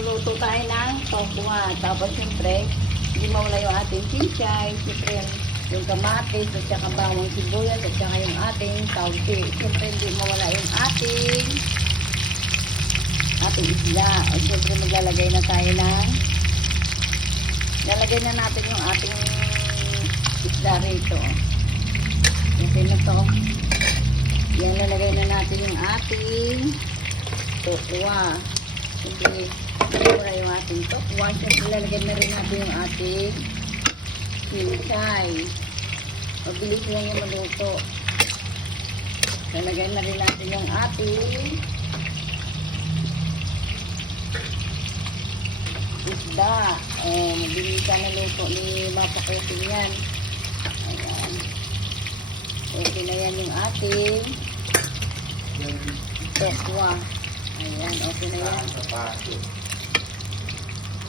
magluluto tayo ng tokwa. Tapos siyempre, hindi mawala yung ating chinchay. Siyempre, yung kamatis at saka bawang sibuyas at saka yung ating tausi. Siyempre, hindi mawala yung ating isda. O siyempre, maglalagay na tayo ng lalagay na natin yung ating isda rito. Okay na to. Yan, lalagay na natin yung ating tokwa. Siyempre, mura yung ating tokwa. Siyempre, lalagay na rin natin yung ating chinchay. Mabilis lang yung maluto. Lalagay na rin natin yung ating isda. Mabilis na luto ni Mapakutin yan. Ayan. Okay na yan yung ating tokwa. Ayan, okay na yan.